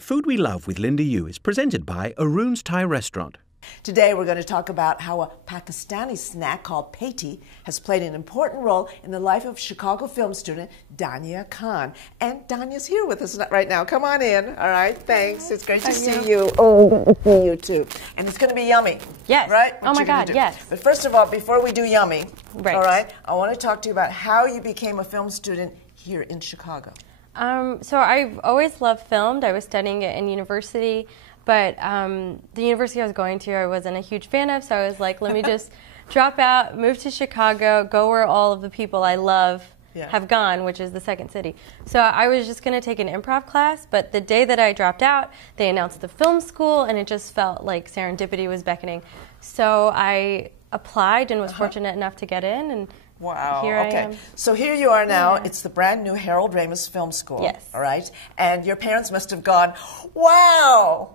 Food We Love with Linda Yu is presented by Arun's Thai Restaurant. Today we're going to talk about how a Pakistani snack called peti has played an important role in the life of Chicago film student Danya Khan. And Danya's here with us right now. Come on in. All right, thanks. It's great to see you. Oh, good to see you too. And it's going to be yummy. Yes. Right? Oh my God, yes. But first of all, before we do yummy, right. All right, I want to talk to you about how you became a film student here in Chicago. So I've always loved film. I was studying it in university. But the university I was going to, I wasn't a huge fan of, so I was like, let me just drop out, move to Chicago, go where all of the people I love have gone, which is the second city. So I was just going to take an improv class, but the day that I dropped out, they announced the film school, and it just felt like serendipity was beckoning. So I applied and was fortunate enough to get in, and wow. Here I am. So here you are now. Yeah. It's the brand new Harold Ramis Film School. Yes. All right. And your parents must have gone, wow.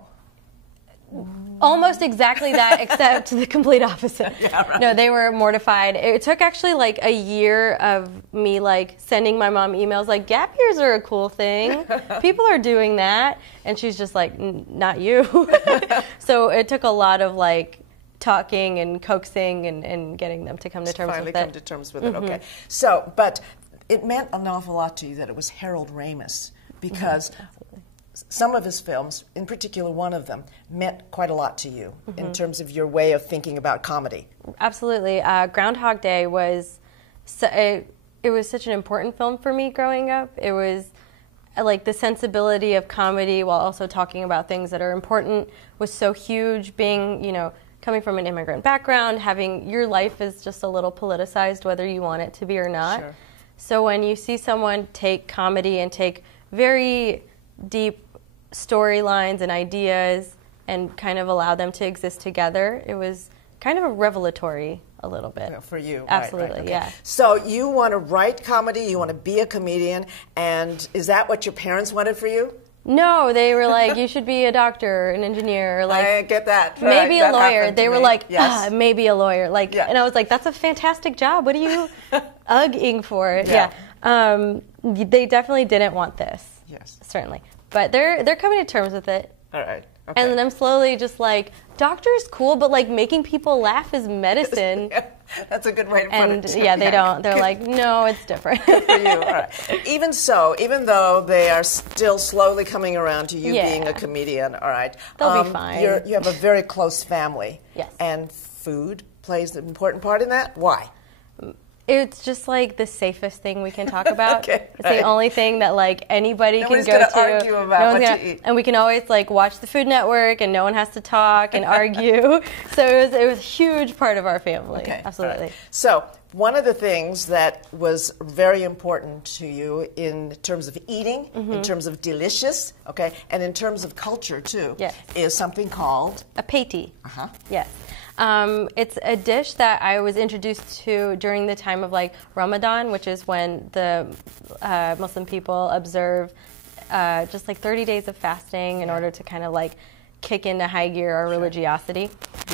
Almost exactly that, except the complete opposite. Yeah, right. No, they were mortified. It took actually like a year of me like sending my mom emails like, gap years are a cool thing. People are doing that. And she's just like, not you. So it took a lot of like talking and coaxing and getting them to come to terms with it. Finally come to terms with it, okay. So, but it meant an awful lot to you that it was Harold Ramis because some of his films, in particular one of them, meant quite a lot to you in terms of your way of thinking about comedy. Absolutely. Groundhog Day was, it was such an important film for me growing up. It was like the sensibility of comedy while also talking about things that are important was so huge. Being, you know, coming from an immigrant background, having your life is just a little politicized whether you want it to be or not. Sure. So when you see someone take comedy and take very deep storylines and ideas and kind of allow them to exist together, it was kind of a revelatory a little bit. Yeah, for you. Absolutely, right, okay. yeah. So you want to write comedy, you want to be a comedian, and is that what your parents wanted for you? No, they were like, you should be a doctor, an engineer, like I get that. Maybe right. a lawyer. They were like, yes. Maybe a lawyer. Like, and I was like, that's a fantastic job. What are you ugging for? Yeah. They definitely didn't want this. Yes. Certainly. But they're coming to terms with it. All right. Okay. And then I'm slowly just like, doctor's cool, but like making people laugh is medicine. That's a good way to put it. And yeah, they don't. They're like, no, it's different. Good for you. All right. Even so, even though they are still slowly coming around to you being a comedian, all right. They'll be fine. You have a very close family. Yes. And food plays an important part in that. Why? It's just like the safest thing we can talk about. Okay, it's the only thing that like anybody Nobody's can go to argue about what you eat. And we can always like watch the Food Network and no one has to talk and argue. So it was a huge part of our family. Okay. Absolutely. Right. So one of the things that was very important to you in terms of eating, in terms of delicious, okay, and in terms of culture too, is something called a peti. Uh-huh. Yes. It's a dish that I was introduced to during the time of like Ramadan, which is when the Muslim people observe just like 30 days of fasting in order to kind of like kick into high gear our religiosity.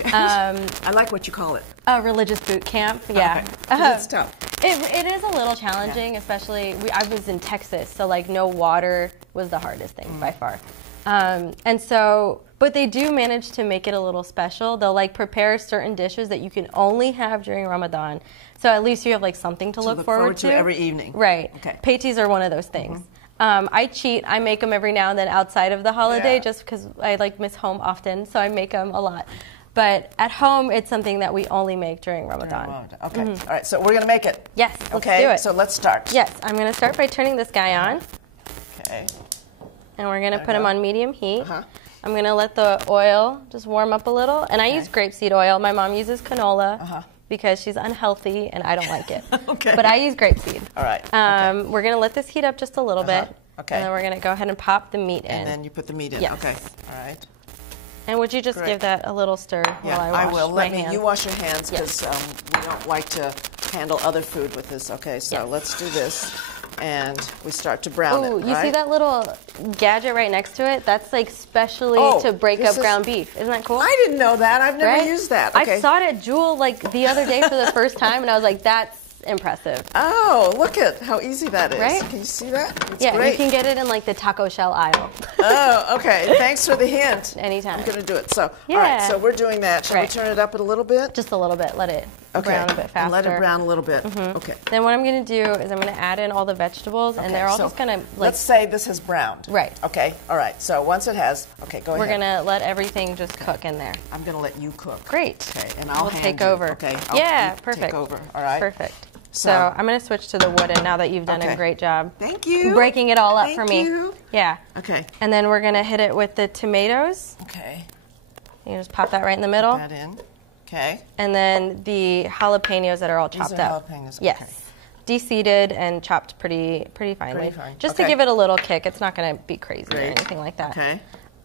I like what you call it. A religious boot camp, yeah. Okay. It's tough. It is a little challenging, especially, I was in Texas, so like no water was the hardest thing by far. And so, but they do manage to make it a little special. They'll like prepare certain dishes that you can only have during Ramadan. So at least you have like something to look forward to every evening. Right. Okay. Petis are one of those things. I cheat. I make them every now and then outside of the holiday just because I like miss home often, so I make them a lot. But at home, it's something that we only make during Ramadan. Okay. All right. So we're going to make it. Yes. Let's do it. So let's start. Yes. I'm going to start by turning this guy on. Okay. And we're going to put him on medium heat. I'm going to let the oil just warm up a little. And I use grapeseed oil. My mom uses canola because she's unhealthy and I don't like it. But I use grapeseed. All right. We're going to let this heat up just a little bit. Okay. And then we're going to go ahead and pop the meat in. And then you put the meat in. Yes. Okay. All right. And would you just give that a little stir while I wash will. my hands? Let me. You wash your hands because we don't like to handle other food with this. Okay. So let's do this. And we start to brown it. You see that little gadget right next to it? That's like specially to break up ground beef. Isn't that cool? I didn't know that. I've never used that. Okay. I saw it at Jewel like the other day for the first time, and I was like, that's impressive. Oh, look at how easy that is. Right? Can you see that? It's Yeah, great. you can get it in like the taco shell aisle. Oh, okay. Thanks for the hint. Anytime. I'm going to do it. So, Yeah. all right, so we're doing that. Shall we turn it up a little bit? Just a little bit. Let it brown a bit faster. And let it brown a little bit. Okay. Then what I'm going to do is I'm going to add in all the vegetables, and they're all just going to like... Let's say this has browned. Right. Okay, all right. So once it has, okay, go ahead. We're going to let everything just cook in there. I'm going to let you cook. Great. Okay, and I'll take you. over. Okay. Yeah, perfect. Take over. All right. Perfect. So I'm going to switch to the wooden now that you've done a great job. Thank you. Breaking it all up for me. Thank you. Yeah. Okay. And then we're going to hit it with the tomatoes. Okay. You just pop that right in the middle. Put that in. Okay. And then the jalapenos that are all chopped up. Jalapenos. Yes. Okay. De-seeded and chopped pretty finely. Pretty fine. Just to give it a little kick. It's not going to be crazy or anything like that. Okay.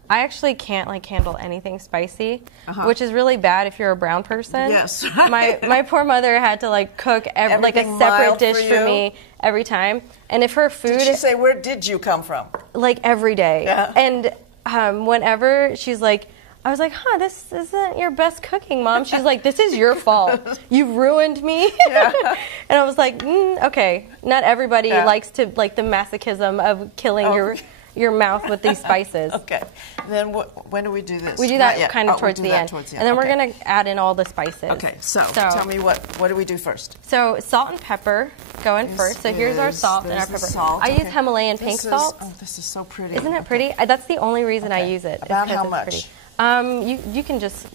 I actually can't like handle anything spicy, which is really bad if you're a brown person. Yes. my poor mother had to like cook like a separate dish for me every time. And if her food... Did she say, where did you come from? Like every day. Yeah. And whenever she's like, I was like, this isn't your best cooking, Mom. She's like, this is your fault. You ruined me. Yeah. And I was like, okay. Not everybody likes to like the masochism of killing your mouth with these spices. Okay. Then when do we do this? We do that kind of towards the end. And then we're going to add in all the spices. Okay. So tell me what do we do first? So salt and pepper go in first. So here's our salt and our pepper. I use Himalayan pink salt. Oh, this is so pretty. Isn't it pretty? That's the only reason I use it. About how much? You can just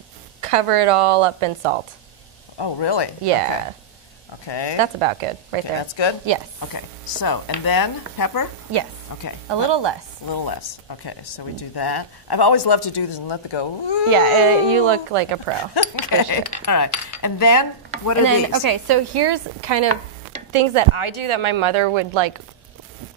cover it all up in salt. Oh, really? Yeah. Okay. That's about good right there. That's good? Yes. Okay. So, and then pepper? Yes. Okay. A little less. A little less. Okay, so we do that. I've always loved to do this and let the go. Yeah, you look like a pro. Okay. Sure. All right. And then what are these? Okay, so here's kind of things that I do that my mother would like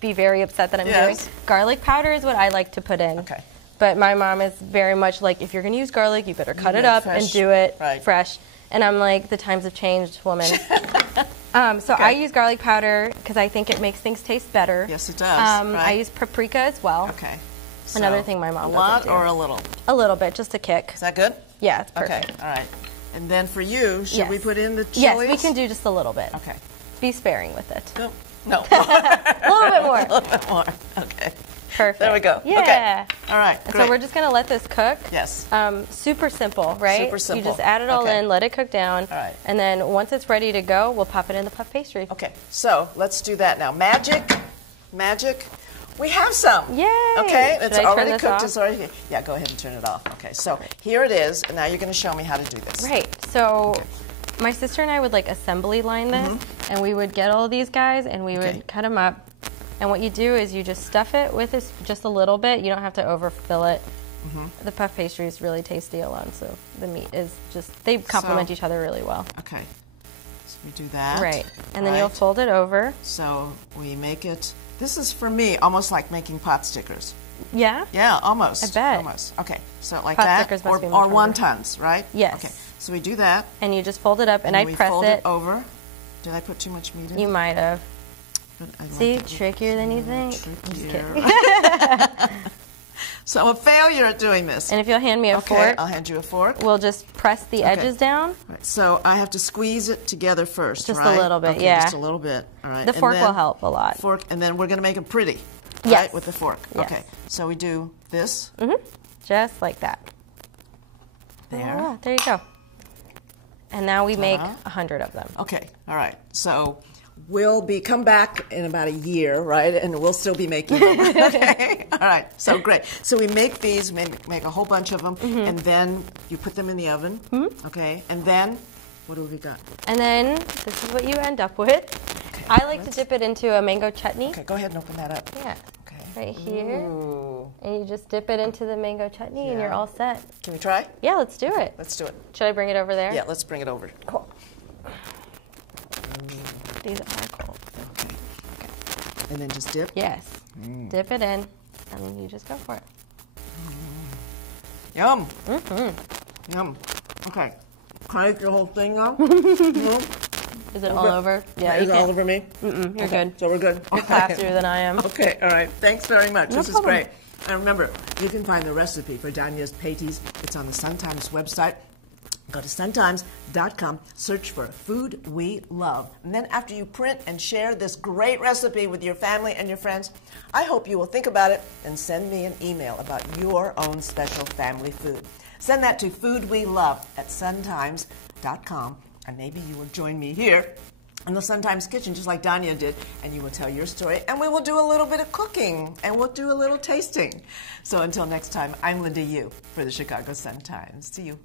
be very upset that I'm doing. Garlic powder is what I like to put in. Okay. But my mom is very much like, if you're going to use garlic, you better cut it up and do it fresh. And I'm like, the times have changed, woman. So I use garlic powder because I think it makes things taste better. Yes, it does. I use paprika as well. Okay. So another thing my mom A doesn't do. lot or a little? A little bit, just a kick. Is that good? Yeah, it's perfect. Okay, all right. And then for you, should we put in the chilies? Yes, we can do just a little bit. Okay. Be sparing with it. No. A little bit more. A little bit more. Okay. Perfect. There we go. Yeah. Okay. All right. Great. So we're just going to let this cook. Yes. Super simple, right? Super simple. You just add it all in, let it cook down. All right. And then once it's ready to go, we'll pop it in the puff pastry. Okay. So let's do that now. Magic. We have some. Yay. Okay. Should It's I already turn this cooked. off? It's already here. Yeah, go ahead and turn it off. Okay. So here it is. And now you're going to show me how to do this. Right. So my sister and I would like assembly line this, and we would get all of these guys and we would cut them up. And what you do is you just stuff it with this just a little bit. You don't have to overfill it. The puff pastry is really tasty alone, so the meat is just, they complement each other really well. Okay. So we do that. Right. And then you'll fold it over. So we make it, this is for me almost like making pot stickers. Yeah? Yeah, almost. I bet. Almost. Okay. So like Pot that. stickers must be much Or harder. wontons, right? Yes. Okay. So we do that. And you just fold it up, and I we press fold it. over. Did I put too much meat in? You might have. See, trickier than you think. Trickier. So I'm a failure at doing this. And if you'll hand me a Okay, fork, I'll hand you a fork. we'll just press the edges down. Right, so I have to squeeze it together first, Just a right? little bit, Okay, yeah. Just a little bit. All right. The And fork then will help a lot. Fork, and then we're going to make it pretty. Yes. Right, with the fork. Yes. Okay. So we do this. Just like that. There. Voila, there you go. And now we make 100 of them. Okay. All right. So we'll come back in about a year, right? And we'll still be making them. Okay. All right. So great. So we make these, make a whole bunch of them, and then you put them in the oven. Okay. And then what do we got? And then this is what you end up with. Okay, I like to dip it into a mango chutney. Okay. Go ahead and open that up. Yeah. Okay. Right here. Ooh. And you just dip it into the mango chutney and you're all set. Can we try? Yeah, let's do it. Let's do it. Should I bring it over there? Yeah. Let's bring it over. Cool. These are cool. Okay. And then just dip. Yes. Dip it in, and then you just go for it. Yum. Yum. Okay. Can I eat the whole thing now? Is it all over? Yeah, Is you it all can. over me? You're good. So we're good. You're classier than I am. Okay, all right. Thanks very much. No This is problem. great. And remember, you can find the recipe for Danya's Patties. It's on the Sun Times website. Go to suntimes.com, search for Food We Love. And then after you print and share this great recipe with your family and your friends, I hope you will think about it and send me an email about your own special family food. Send that to foodwelove@suntimes.com, and maybe you will join me here in the Sun-Times kitchen, just like Danya did, and you will tell your story, and we will do a little bit of cooking, and we'll do a little tasting. So until next time, I'm Linda Yu for the Chicago Sun-Times. See you.